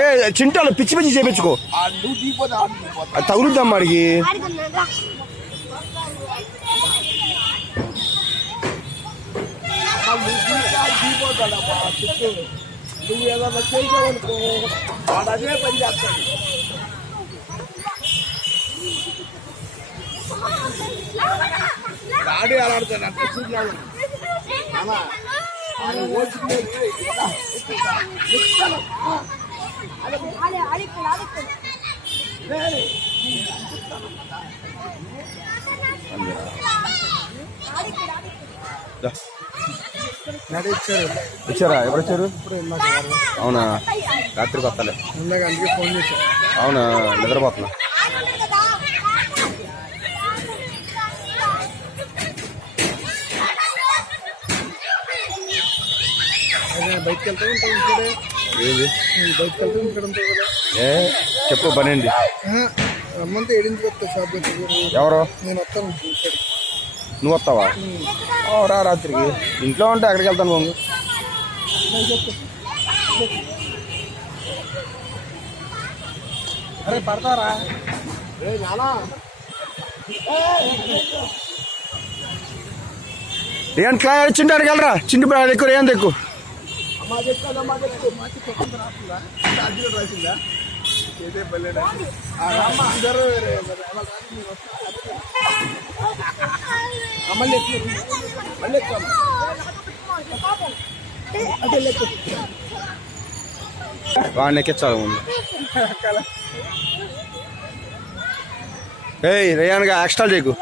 ఏ చింటాలు పిచ్చి పిచ్చి చేపించుకో, అది తగులుద్దాం అడిగి. నువ్వు ఏదన్నా చేసావనుకో వాడు అదే పని చేస్తాడు. ఆడి ఆడుతాడు అంత చూడాలి వచ్చారా? ఎవరు వచ్చారు? అవునా, రాత్రికి వస్తలే. అందుకే ఫోన్ చేశాను. అవునా, నిద్రపోతున్నా. బయటకు వెళ్తా ఉంటావు ఇంకే. ఏది బయటకు వెళ్తా ఇక్కడ ఉంటావు కదా. చెప్పు పని ఏంటి? రమ్మంతా ఏడింటికి వస్తా షాప్. ఎవరు? నేను వస్తాను. నువ్వు వస్తావా? రా రాత్రికి. ఇంట్లో ఉంటే ఎక్కడికి వెళ్తాను బాబు? అరే పడతారా? ఏం క్లాస్ చింటానికి వెళ్ళరా? చింటి ఎక్కువ ఏం ఎక్కువ. వాడిని ఎక్కించాలి ముందు. రేయాన్గా ఎక్స్ట్రా చేయకు.